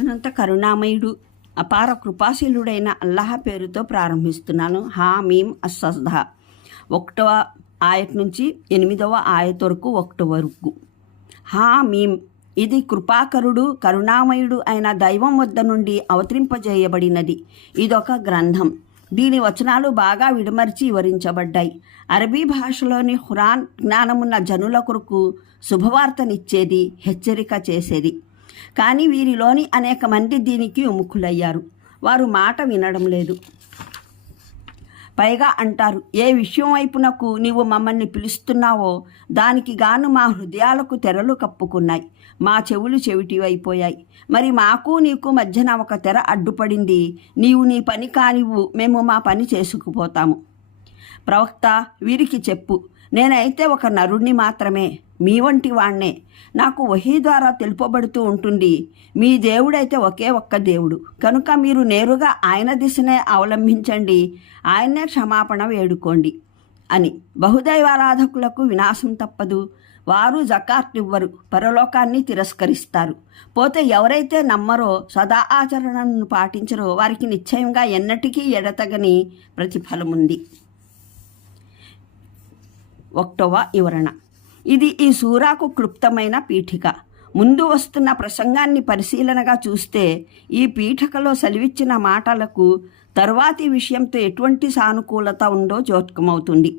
అనంత కరుణామయుడు అపార కృపాశీలుడైన అల్లాహ పేరుతో ప్రారంభిస్తున్నాను. హా మీమ్ అస్సద ఒకటవ ఆయత నుంచి ఎనిమిదవ ఆయత వరకు ఒకటి వరకు. హా మీమ్ ఇది కృపాకరుడు కరుణామయుడు అయిన దైవం వద్ద నుండి అవతరింపజేయబడినది. ఇదొక గ్రంథం. దీని వచనాలు బాగా విడమర్చి వివరించబడ్డాయి. అరబీ భాషలోని హురాన్ జ్ఞానమున్న జనుల కొరకు శుభవార్తనిచ్చేది హెచ్చరిక చేసేది. కానీ వీరిలోని అనేక మంది దీనికి విముఖులయ్యారు. వారు మాట వినడం లేదు. పైగా అంటారు ఏ విషయం వైపునకు నీవు మమ్మల్ని పిలుస్తున్నావో దానికి గాను మా హృదయాలకు తెరలు కప్పుకున్నాయి. మా చెవులు చెవిటివైపోయాయి మరి మాకు నీకు మధ్యన ఒక తెర అడ్డుపడింది. నీవు నీ పని కానివ్వు మేము మా పని చేసుకుపోతాము. ప్రవక్త వీరికి చెప్పు నేనైతే ఒక నరుణ్ణి మాత్రమే. మీ వంటి వాణ్ణే. నాకు వహీ ద్వారా తెలుపబడుతూ ఉంటుంది. మీ దేవుడైతే ఒకే ఒక్క దేవుడు. కనుక మీరు నేరుగా ఆయన దిశనే అవలంబించండి. ఆయన్నే క్షమాపణ వేడుకోండి అని. బహుదైవారాధకులకు వినాశం తప్పదు. వారు జకాత్ ఇవ్వరు. పరలోకాన్ని తిరస్కరిస్తారు. పోతే ఎవరైతే నమ్మరో సదా ఆచరణను పాటించరో వారికి నిశ్చయంగా ఎన్నటికీ ఎడతగని ప్రతిఫలముంది. ఒకటవ వివరణ. ఇది ఈ సూరాకు క్లుప్తమైన పీఠిక. ముందు వస్తున్న ప్రసంగాన్ని పరిశీలనగా చూస్తే ఈ పీఠకలో సెలవిచ్చిన మాటలకు తరువాతి విషయంతో ఎటువంటి సానుకూలత ఉందో జోత్కమవుతుంది.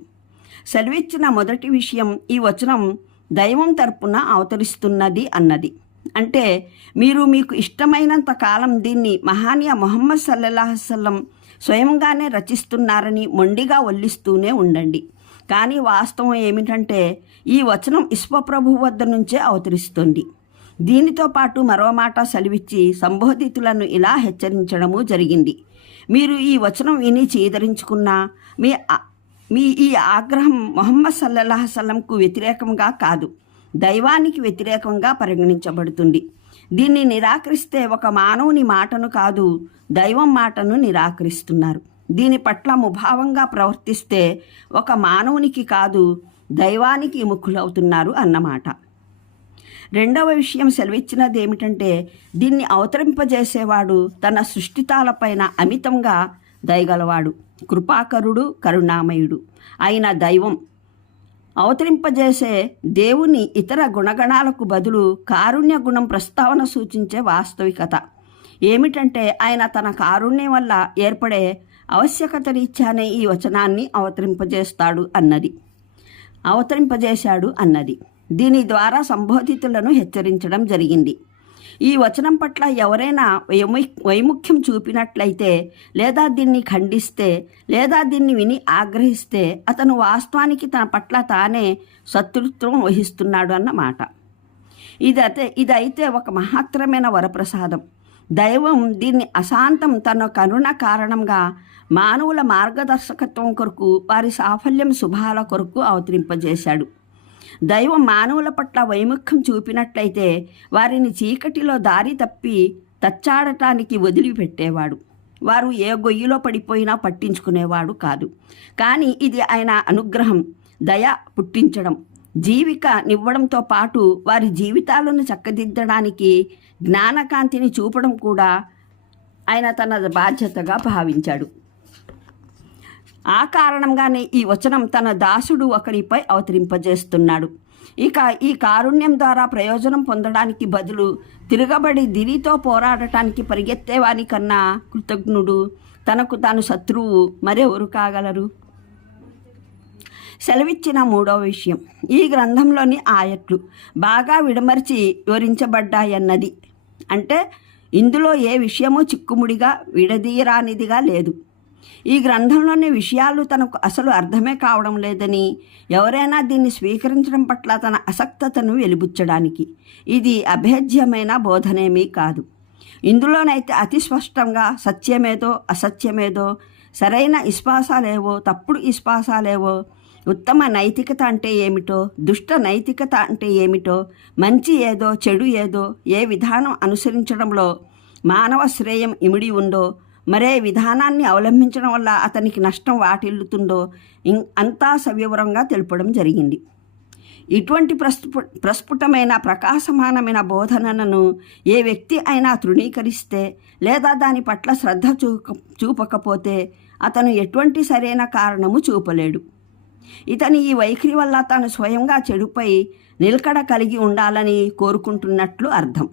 సెలవిచ్చిన మొదటి విషయం ఈ వచనం దైవం తరపున అవతరిస్తున్నది అన్నది. అంటే మీరు మీకు ఇష్టమైనంత కాలం దీన్ని మహానీయ మొహమ్మద్ సల్లల్లాహసల్లం స్వయంగానే రచిస్తున్నారని మొండిగా ఒల్లిస్తూనే ఉండండి. కానీ వాస్తవం ఏమిటంటే ఈ వచనం ఇశ్వప్రభు వద్ద నుంచే అవతరిస్తుంది. దీనితో పాటు మరో మాట సెలవిచ్చి సంబోధితులను ఇలా హెచ్చరించడము జరిగింది. మీరు ఈ వచనం విని చీదరించుకున్నా మీ మీ ఈ ఆగ్రహం మొహమ్మద్ సల్లల్లాహ సల్లంకు వ్యతిరేకంగా కాదు. దైవానికి వ్యతిరేకంగా పరిగణించబడుతుంది. దీన్ని నిరాకరిస్తే ఒక మానవుని మాటను కాదు దైవం మాటను నిరాకరిస్తున్నారు. దీని పట్ల ముభావంగా ప్రవర్తిస్తే ఒక మానవునికి కాదు దైవానికి ముక్కులవుతున్నారు అన్నమాట. రెండవ విషయం సెలవిచ్చినది ఏమిటంటే దీన్ని అవతరింపజేసేవాడు తన సృష్టితాలపైన అమితంగా దయగలవాడు. కృపాకరుడు కరుణామయుడు. అయిన దైవం అవతరింపజేసే దేవుని ఇతర గుణగణాలకు బదులు కారుణ్య గుణం ప్రస్తావన సూచించే వాస్తవికత. ఏమిటంటే ఆయన తన కారుణ్యం వల్ల ఏర్పడే ఆవశ్యకత రీత్యానే ఈ వచనాన్ని అవతరింపజేస్తాడు అన్నది. అవతరింపజేశాడు అన్నది. దీని ద్వారా సంబోధితులను హెచ్చరించడం జరిగింది. ఈ వచనం పట్ల ఎవరైనా వైముఖ్యం చూపినట్లయితే లేదా దీన్ని ఖండిస్తే లేదా దీన్ని విని ఆగ్రహిస్తే అతను వాస్తవానికి తన పట్ల తానే శత్రుత్వం వహిస్తున్నాడు అన్నమాట. ఇదైతే ఇదైతే ఒక మహత్తరమైన వరప్రసాదం. దైవం దీన్ని అశాంతం తన కరుణ కారణంగా మానవుల మార్గదర్శకత్వం కొరకు వారి సాఫల్యం శుభాల కొరకు అవతరింపజేశాడు. దైవం మానవుల పట్ల వైముఖ్యం చూపినట్లయితే వారిని చీకటిలో దారి తప్పి తచ్చాడటానికి వదిలిపెట్టేవాడు. వారు ఏ గొయ్యిలో పడిపోయినా పట్టించుకునేవాడు కాదు. కానీ ఇది ఆయన అనుగ్రహం దయ పుట్టించడం. జీవిక నివ్వడంతో పాటు వారి జీవితాలను చక్కదిద్దడానికి జ్ఞానకాంతిని చూపడం కూడా ఆయన తన బాధ్యతగా భావించాడు. ఆ కారణంగానే ఈ వచనం తన దాసుడు ఒకరిపై అవతరింపజేస్తున్నాడు. ఇక ఈ కారుణ్యం ద్వారా ప్రయోజనం పొందడానికి బదులు తిరగబడి దిరితో పోరాడటానికి పరిగెత్తేవాని కన్నా కృతజ్ఞుడు తనకు తాను శత్రువు మరెవరు కాగలరు? సెలవిచ్చిన మూడో విషయం. ఈ గ్రంథంలోని ఆయట్లు బాగా విడమర్చి వివరించబడ్డాయన్నది. అంటే ఇందులో ఏ విషయము చిక్కుముడిగా విడదీయరానిదిగా లేదు. ఈ గ్రంథంలోని విషయాలు తనకు అసలు అర్థమే కావడం లేదని ఎవరైనా దీన్ని స్వీకరించడం పట్ల తన అసక్తతను వెలిబుచ్చడానికి. ఇది అభేద్యమైన బోధనేమీ కాదు. ఇందులోనైతే అతి స్పష్టంగా సత్యమేదో అసత్యమేదో సరైన ఇస్పాసాలేవో తప్పుడు విశ్వాసాలేవో ఉత్తమ నైతికత అంటే ఏమిటో దుష్ట నైతికత అంటే ఏమిటో మంచి ఏదో చెడు ఏదో ఏ విధానం అనుసరించడంలో మానవ శ్రేయం ఇమిడి ఉందో మరే విధానాన్ని అవలంబించడం వల్ల అతనికి నష్టం వాటిల్లుతుందో ఇం అంతా సవివరంగా తెలుపడం జరిగింది. ఇటువంటి ప్రస్ఫు ప్రస్ఫుటమైన ప్రకాశమానమైన బోధనలను ఏ వ్యక్తి అయినా తృణీకరిస్తే లేదా దాని పట్ల శ్రద్ధ చూక చూపకపోతే అతను ఎటువంటి సరైన కారణము చూపలేడు. ఇతని ఈ వైఖరి వల్ల తాను స్వయంగా చెడుపై నిలకడ కలిగి ఉండాలని కోరుకుంటున్నట్లు అర్థం.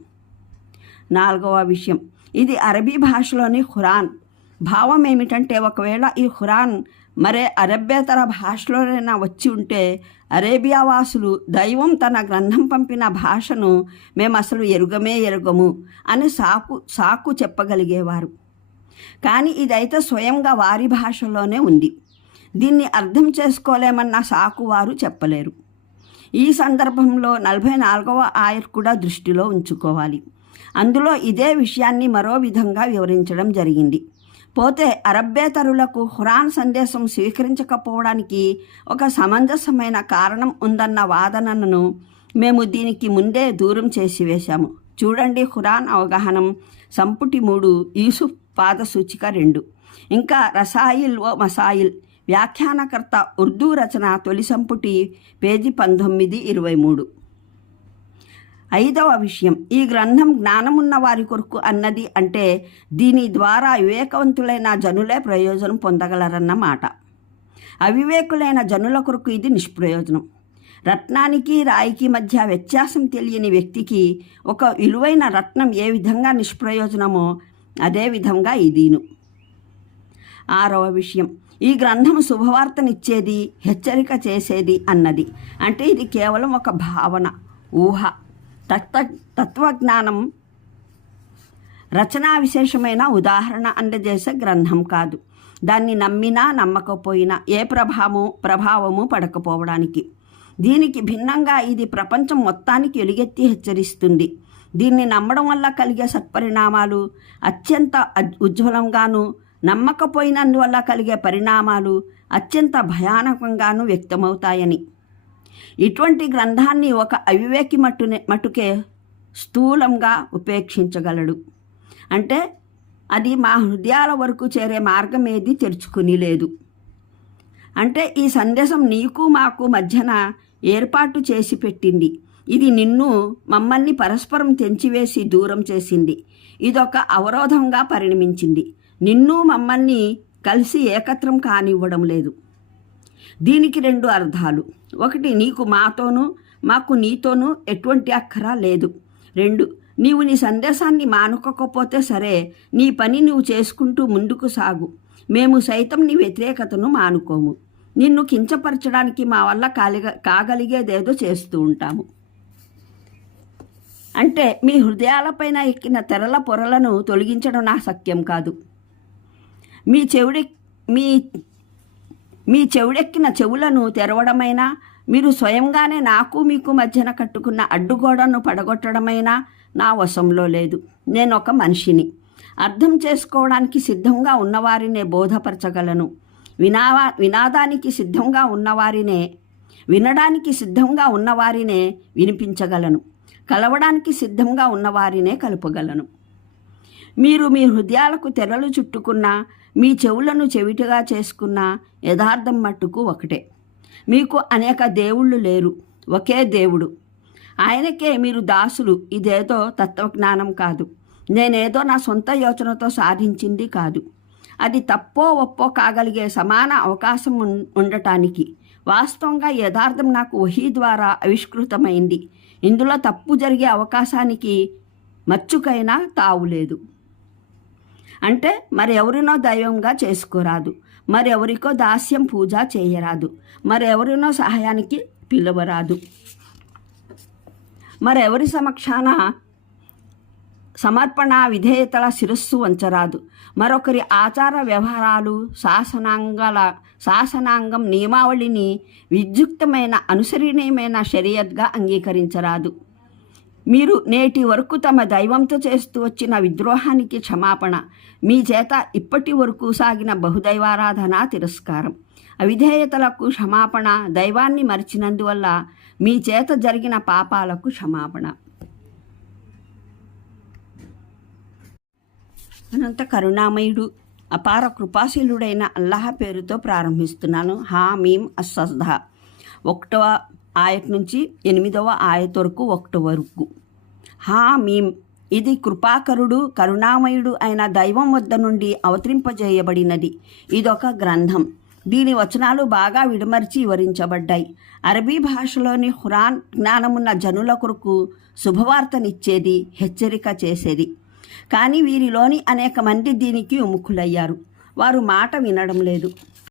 నాలుగవ విషయం. ఇది అరబీ భాషలోని ఖురాన్. భావం ఏమిటంటే ఒకవేళ ఈ ఖురాన్ మరే అరబ్బేతర భాషలోనైనా వచ్చి ఉంటే అరేబియా వాసులు దైవం తన గ్రంథం పంపిన భాషను మేము అసలు ఎరుగమే ఎరుగము అని సాకు సాకు చెప్పగలిగేవారు. కానీ ఇదైతే స్వయంగా వారి భాషలోనే ఉంది. దీన్ని అర్థం చేసుకోలేమన్న సాకు వారు చెప్పలేరు. ఈ సందర్భంలో నలభై నాలుగవ ఆయర్ కూడా దృష్టిలో ఉంచుకోవాలి. అందులో ఇదే విషయాన్ని మరో విధంగా వివరించడం జరిగింది. పోతే అరబ్బేతరులకు హురాన్ సందేశం స్వీకరించకపోవడానికి ఒక సమంజసమైన కారణం ఉందన్న వాదనను మేము దీనికి ముందే దూరం చేసి వేశాము. చూడండి హురాన్ అవగాహనం. సంపుటి మూడు యూసుఫ్ పాద సూచిక రెండు. ఇంకా రసాయిల్ ఓ మసాయిల్. వ్యాఖ్యానకర్త ఉర్దూ రచన తొలి సంపుటి పేజీ పంతొమ్మిది ఇరవై మూడు. ఐదవ విషయం ఈ గ్రంథం జ్ఞానమున్న వారి కొరకు అన్నది అంటే దీని ద్వారా వివేకవంతులైన జనులే ప్రయోజనం పొందగలరన్నమాట. అవివేకులైన జనుల కొరకు ఇది నిష్ప్రయోజనం. రత్నానికి రాయికి మధ్య వ్యత్యాసం తెలియని వ్యక్తికి ఒక విలువైన రత్నం ఏ విధంగా నిష్ప్రయోజనమో అదే విధంగా ఇదీను. ఆరవ విషయం ఈ గ్రంథం శుభవార్తనిచ్చేది హెచ్చరిక చేసేది అన్నది. అంటే ఇది కేవలం ఒక భావన ఊహ. తత్వ తత్వజ్ఞానం రచనా విశేషమైన ఉదాహరణ అందజేసే గ్రంథం కాదు. దాన్ని నమ్మినా నమ్మకపోయినా ఏ ప్రభావము ప్రభావము పడకపోవడానికి. దీనికి భిన్నంగా ఇది ప్రపంచం మొత్తానికి ఎలుగెత్తి హెచ్చరిస్తుంది. దీన్ని నమ్మడం వల్ల కలిగే సత్పరిణామాలు అత్యంత ఉజ్వలంగాను నమ్మకపోయినందువల్ల కలిగే పరిణామాలు అత్యంత భయానకంగాను వ్యక్తమవుతాయని. ఇటువంటి గ్రంథాన్ని ఒక అవివేకి మట్టునే మటుకే స్థూలంగా ఉపేక్షించగలడు. అంటే అది మా హృదయాల వరకు చేరే మార్గం ఏది తెరుచుకుని లేదు. అంటే ఈ సందేశం నీకు మాకు మధ్యన ఏర్పాటు చేసి పెట్టింది. ఇది నిన్ను మమ్మల్ని పరస్పరం తెంచివేసి దూరం చేసింది. ఇదొక అవరోధంగా పరిణమించింది. నిన్ను మమ్మల్ని కలిసి ఏకత్రం కానివ్వడం లేదు. దీనికి రెండు అర్థాలు. ఒకటి నీకు మాతోనూ మాకు నీతోనూ ఎటువంటి అక్కర లేదు. రెండు నీవు నీ సందేశాన్ని మానుకోకపోతే సరే నీ పని నువ్వు చేసుకుంటూ ముందుకు సాగు. మేము సైతం నీ వ్యతిరేకతను మానుకోము. నిన్ను కించపరచడానికి మా వల్ల కాలిగ కాగలిగేదేదో చేస్తూ ఉంటాము. అంటే మీ హృదయాలపైన ఎక్కిన తెరల పొరలను తొలగించడం నా సత్యం కాదు. మీ చెవుడి మీ మీ చెవుడెక్కిన చెవులను తెరవడమైనా మీరు స్వయంగానే నాకు మీకు మధ్యన కట్టుకున్న అడ్డుగోడను పడగొట్టడమైనా నా వశంలో లేదు. నేను ఒక మనిషిని. అర్థం చేసుకోవడానికి సిద్ధంగా ఉన్నవారినే బోధపరచగలను. వినావా వినాదానికి సిద్ధంగా ఉన్నవారినే వినడానికి సిద్ధంగా ఉన్నవారినే వినిపించగలను. కలవడానికి సిద్ధంగా ఉన్నవారినే కలుపగలను. మీరు మీ హృదయాలకు తెరలు చుట్టుకున్న మీ చెవులను చెవిటిగా చేసుకున్న యథార్థం మట్టుకు ఒకటే. మీకు అనేక దేవుళ్ళు లేరు ఒకే దేవుడు. ఆయనకే మీరు దాసులు ఇదేదో తత్వజ్ఞానం కాదు. నేనేదో నా సొంత యోచనతో సాధించింది కాదు. అది తప్పో ఒప్పో కాగలిగే సమాన అవకాశం ఉండటానికి వాస్తవంగా యథార్థం నాకు వహీ ద్వారా ఆవిష్కృతమైంది. ఇందులో తప్పు జరిగే అవకాశానికి మచ్చుకైనా తావులేదు. అంటే మరి ఎవరినో దైవంగా చేసుకోరాదు. మరెవరికో దాస్యం పూజ చేయరాదు. మరెవరినో సహాయానికి పిలవరాదు. మరెవరి సమక్షాన సమర్పణ విధేయతల శిరస్సు వంచరాదు. మరొకరి ఆచార వ్యవహారాలు శాసనాంగాల శాసనాంగం నియమావళిని విద్యుక్తమైన అనుసరణీయమైన షరియత్గా అంగీకరించరాదు. మీరు నేటి వరకు తమ దైవంతో చేస్తూ వచ్చిన విద్రోహానికి క్షమాపణ. మీ చేత ఇప్పటి వరకు సాగిన బహుదైవారాధన తిరస్కారం. అవిధేయతలకు క్షమాపణ దైవాన్ని మరిచినందువల్ల మీ చేత జరిగిన పాపాలకు క్షమాపణ. అనంత కరుణామయుడు అపార కృపాశీలుడైన అల్లాహ పేరుతో ప్రారంభిస్తున్నాను. హా మీం అస్సద్హ. ఒకటవ ఆయత నుంచి ఎనిమిదవ ఆయత వరకు ఒకటి వరకు హా మీం ఇది కృపాకరుడు కరుణామయుడు అయిన దైవం వద్ద నుండి అవతరింపజేయబడినది. ఇదొక గ్రంథం. దీని వచనాలు బాగా విడమర్చి వివరించబడ్డాయి. అరబీ భాషలోని హురాన్ జ్ఞానమున్న జనుల కొరకు శుభవార్తనిచ్చేది హెచ్చరిక చేసేది. కానీ వీరిలోని అనేక మంది దీనికి విముఖులయ్యారు. వారు మాట వినడం లేదు.